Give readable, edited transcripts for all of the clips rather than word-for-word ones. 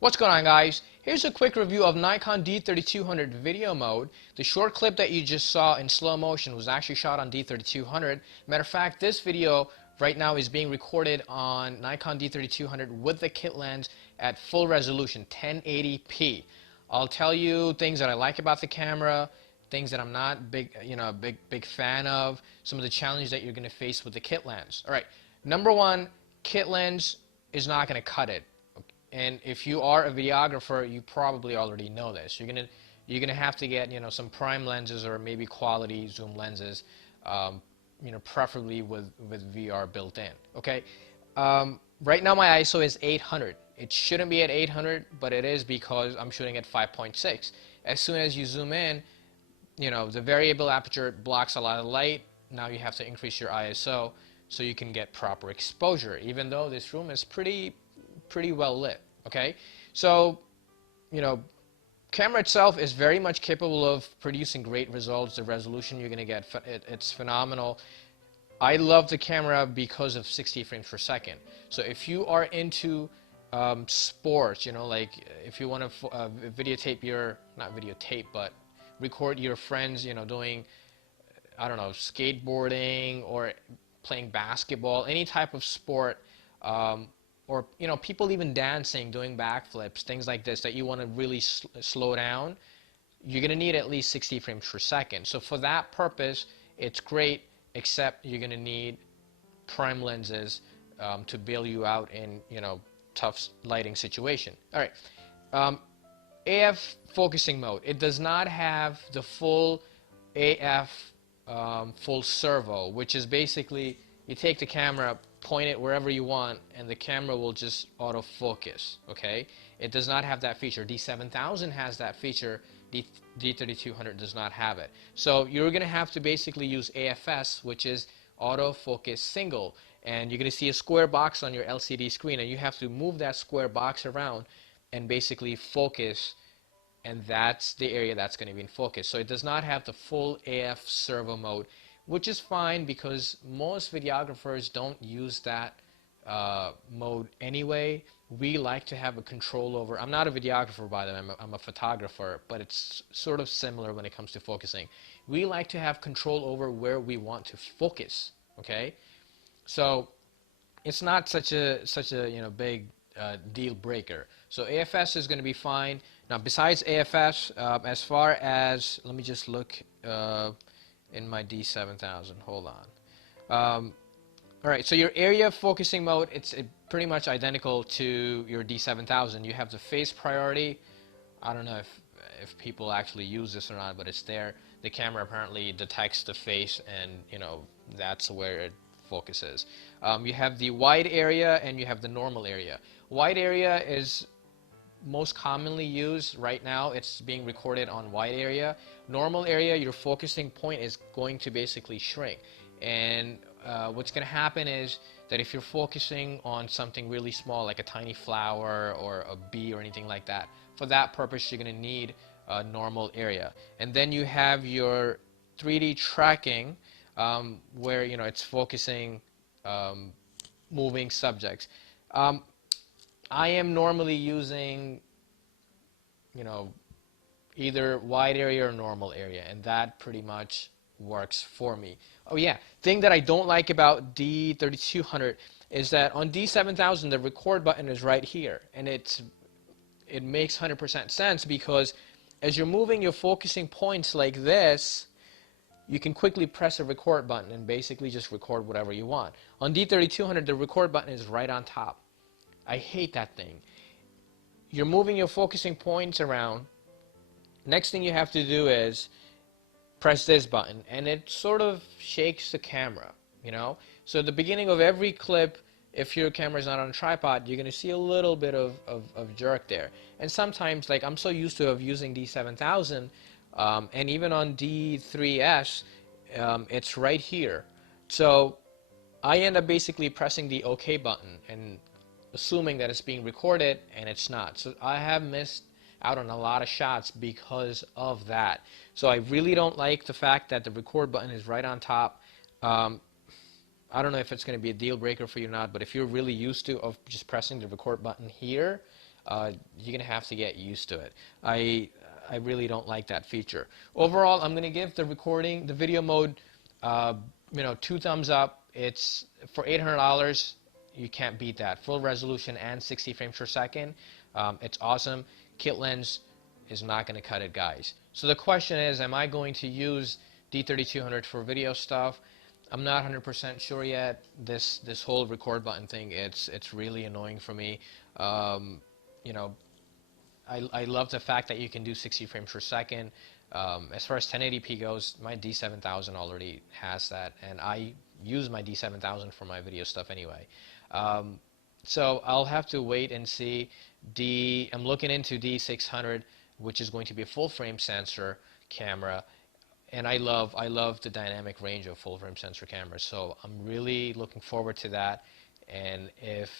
What's going on, guys? Here's a quick review of Nikon D3200 video mode. The short clip that you just saw in slow motion was actually shot on D3200. Matter of fact, this video right now is being recorded on Nikon D3200 with the kit lens at full resolution, 1080p. I'll tell you things that I like about the camera, things that I'm not big fan of, some of the challenges that you're going to face with the kit lens. All right, number one, kit lens is not going to cut it. And if you are a videographer, you probably already know this. You're gonna have to get some prime lenses or maybe quality zoom lenses, preferably with VR built in. Okay. Right now my ISO is 800. It shouldn't be at 800, but it is because I'm shooting at 5.6. As soon as you zoom in, the variable aperture blocks a lot of light. Now you have to increase your ISO so you can get proper exposure. Even though this room is pretty well lit. Okay, so camera itself is very much capable of producing great results. The resolution you're gonna get, it's phenomenal. I love the camera because of 60 frames per second. So if you are into sports, like if you want to videotape not videotape, but record your friends, doing, I don't know, skateboarding or playing basketball, any type of sport, or people even dancing, doing backflips, things like this that you want to really slow down, you're going to need at least 60 frames per second. So for that purpose, it's great, except you're going to need prime lenses to bail you out in tough lighting situation. All right, AF focusing mode. It does not have the full AF full servo, which is basically you take the camera, point it wherever you want, and the camera will just autofocus. Okay, it does not have that feature. D7000 has that feature. D3200 does not have it. So you're going to have to basically use AFS, which is autofocus single, and you're going to see a square box on your LCD screen, and you have to move that square box around and basically focus, and that's the area that's going to be in focus. So it does not have the full AF servo mode, which is fine because most videographers don't use that mode anyway. We like to have a control over. I'm not a videographer, by the way, I'm a photographer, but it's sort of similar when it comes to focusing. We like to have control over where we want to focus. Okay, so it's not such a big deal breaker. So AFS is going to be fine. Now, besides AFS, as far as, let me just look in my D7000. Hold on. All right, so your area focusing mode, it's pretty much identical to your D7000. You have the face priority. I don't know if people actually use this or not, but it's there. The camera apparently detects the face, and that's where it focuses. You have the wide area and you have the normal area. Wide area is most commonly used right now. It's being recorded on wide area. Normal area, your focusing point is going to basically shrink, and what's going to happen is that if you're focusing on something really small like a tiny flower or a bee or anything like that, for that purpose you're going to need a normal area. And then you have your 3D tracking, where it's focusing moving subjects. I am normally using either wide area or normal area, and that pretty much works for me. Oh yeah, thing that I don't like about D3200 is that on D7000 the record button is right here, and it makes 100% sense because as you're moving your focusing points like this, you can quickly press a record button and basically just record whatever you want. On D3200 the record button is right on top. I hate that thing. You're moving your focusing points around. Next thing you have to do is press this button, and it sort of shakes the camera, So at the beginning of every clip, if your camera is not on a tripod, you're going to see a little bit of jerk there. And sometimes, like I'm so used to using D7000, and even on D3S, it's right here. So I end up basically pressing the OK button and assuming that it's being recorded, and it's not. So I have missed out on a lot of shots because of that. So I really don't like the fact that the record button is right on top. I don't know if it's going to be a deal breaker for you or not, but if you're really used to just pressing the record button here, you're gonna have to get used to it. I really don't like that feature. Overall, I'm gonna give the video mode, 2 thumbs up. It's for $800. You can't beat that. Full resolution and 60 frames per second. It's awesome. Kit lens is not going to cut it, guys. So the question is, am I going to use D3200 for video stuff? I'm not 100% sure yet. This whole record button thing, it's really annoying for me. You know, I love the fact that you can do 60 frames per second. As far as 1080p goes, my D7000 already has that, and I use my D7000 for my video stuff anyway. So I'll have to wait and see. I'm looking into D600, which is going to be a full frame sensor camera, and I love the dynamic range of full frame sensor cameras. So I'm really looking forward to that. And if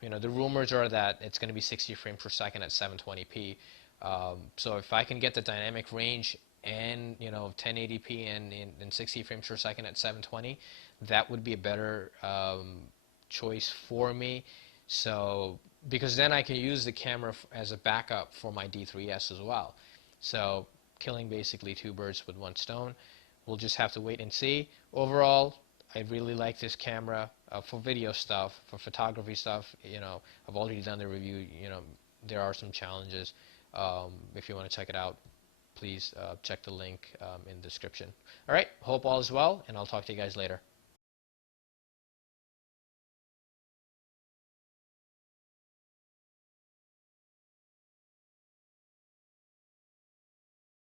the rumors are that it's going to be 60 frames per second at 720p. So if I can get the dynamic range and 1080p and 60 frames per second at 720, that would be a better choice for me. So because then I can use the camera as a backup for my D3S as well. So killing basically 2 birds with 1 stone. We'll just have to wait and see. Overall, I really like this camera for video stuff, for photography stuff. I've already done the review. There are some challenges. If you want to check it out, please check the link in the description. All right, hope all is well, and I'll talk to you guys later.